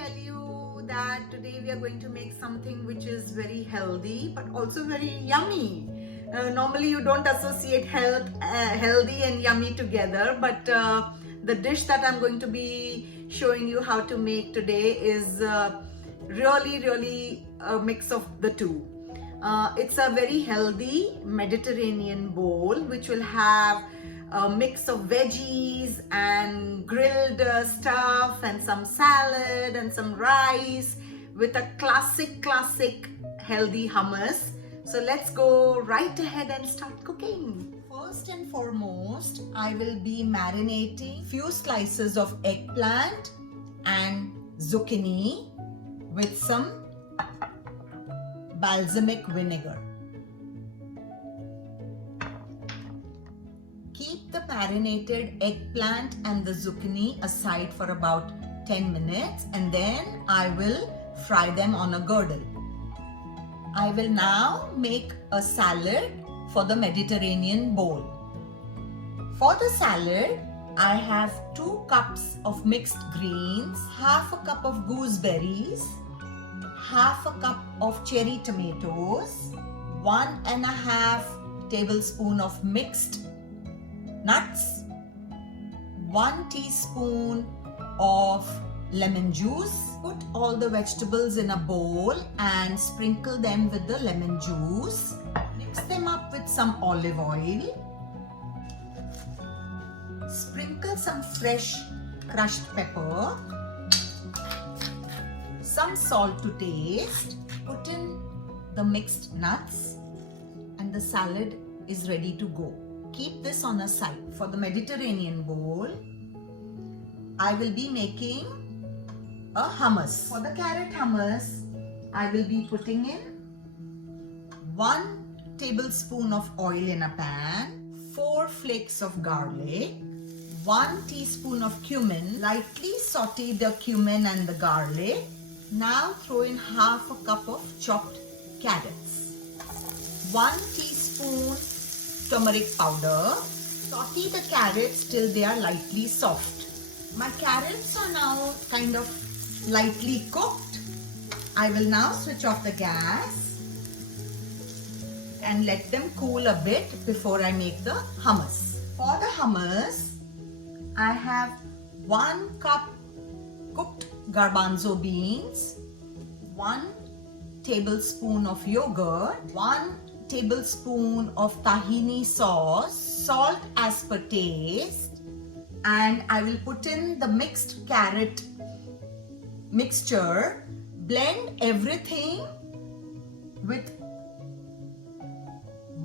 tell you that today we are going to make something which is very healthy but also very yummy. Normally you don't associate healthy and yummy together, but the dish that I'm going to be showing you how to make today is really a mix of the two. It's a very healthy Mediterranean bowl which will have a mix of veggies and grilled stuff and some salad and some rice with a classic healthy hummus. So let's go right ahead and start cooking. First and foremost, I will be marinating few slices of eggplant and zucchini with some balsamic vinegar. Keep the marinated eggplant and the zucchini aside for about 10 minutes and then I will fry them on a girdle. I will now make a salad for the Mediterranean bowl. For the salad, I have 2 cups of mixed greens, half a cup of gooseberries, half a cup of cherry tomatoes, 1.5 tablespoon of mixed nuts, 1 teaspoon of lemon juice. Put all the vegetables in a bowl and sprinkle them with the lemon juice. Mix them up with some olive oil. Sprinkle some fresh crushed pepper, some salt to taste. Put in the mixed nuts and the salad is ready to go. Keep this on a side. For the Mediterranean bowl, I will be making a hummus. For the carrot hummus, I will be putting in 1 tablespoon of oil in a pan, 4 flakes of garlic, 1 teaspoon of cumin. Lightly saute the cumin and the garlic. Now throw in half a cup of chopped carrots, 1 teaspoon turmeric powder. Saute the carrots till they are lightly soft. My carrots are now kind of lightly cooked. I will now switch off the gas and let them cool a bit before I make the hummus. For the hummus, I have 1 cup cooked garbanzo beans, 1 tablespoon of yogurt, 1 tablespoon of tahini sauce, salt as per taste, and I will put in the mixed carrot mixture. Blend everything with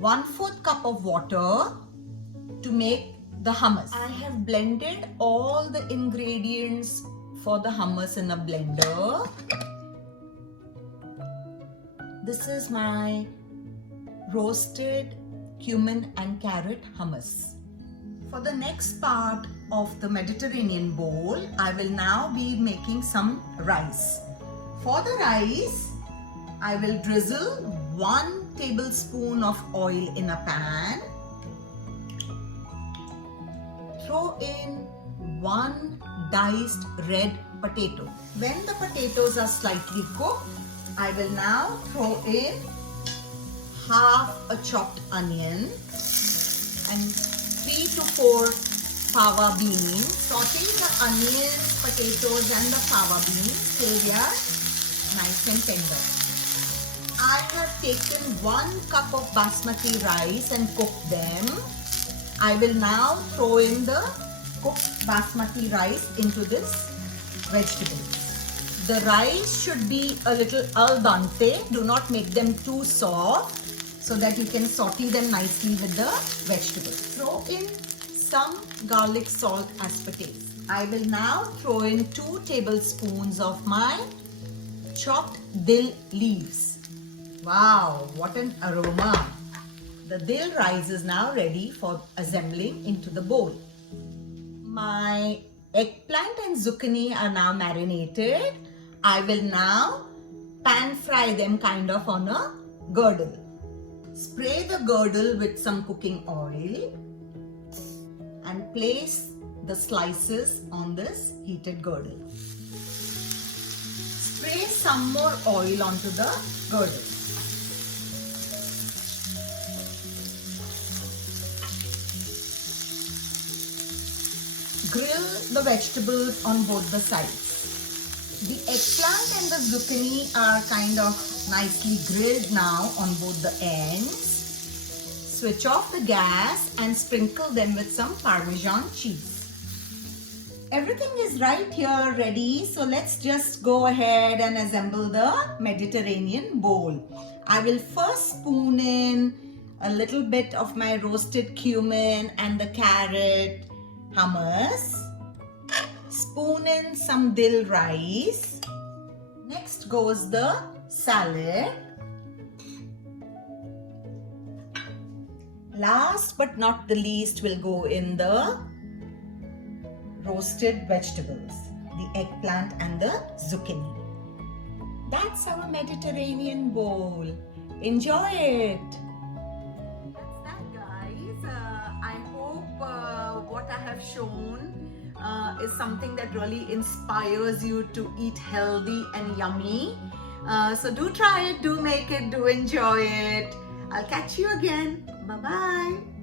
1/4 cup of water to make the hummus. I have blended all the ingredients for the hummus in a blender. This is my roasted cumin and carrot hummus. For the next part of the Mediterranean bowl, I will now be making some rice. For the rice, I will drizzle 1 tablespoon of oil in a pan. Throw in 1 diced red potato. When the potatoes are slightly cooked, I will now throw in half a chopped onion and 3 to 4 fava beans. Saute the onion, potatoes and the fava beans till they are nice and tender. I have taken 1 cup of basmati rice and cooked them. I will now throw in the cooked basmati rice into this vegetable. The rice should be a little al dente. Do not make them too soft, so that you can saute them nicely with the vegetables. Throw in some garlic salt as per taste. I will now throw in 2 tablespoons of my chopped dill leaves. Wow, what an aroma! The dill rice is now ready for assembling into the bowl. My eggplant and zucchini are now marinated. I will now pan fry them kind of on a girdle. Spray the girdle with some cooking oil and place the slices on this heated girdle. some more oil onto the girdle. Grill the vegetables on both the sides. The eggplant and the zucchini are kind of nicely grilled now on both the ends. Switch off the gas and sprinkle them with some Parmesan cheese. Everything is right here ready, so let's just go ahead and assemble the Mediterranean bowl. I will first spoon in a little bit of my roasted cumin and the carrot hummus. Spoon in some dill rice. Next goes the salad. Last but not the least will go in the roasted vegetables, the eggplant and the zucchini. That's our Mediterranean bowl. Enjoy it. That's that, guys. I hope what I have shown is something that really inspires you to eat healthy and yummy. So do try it, do make it, do enjoy it. I'll catch you again. Bye-bye.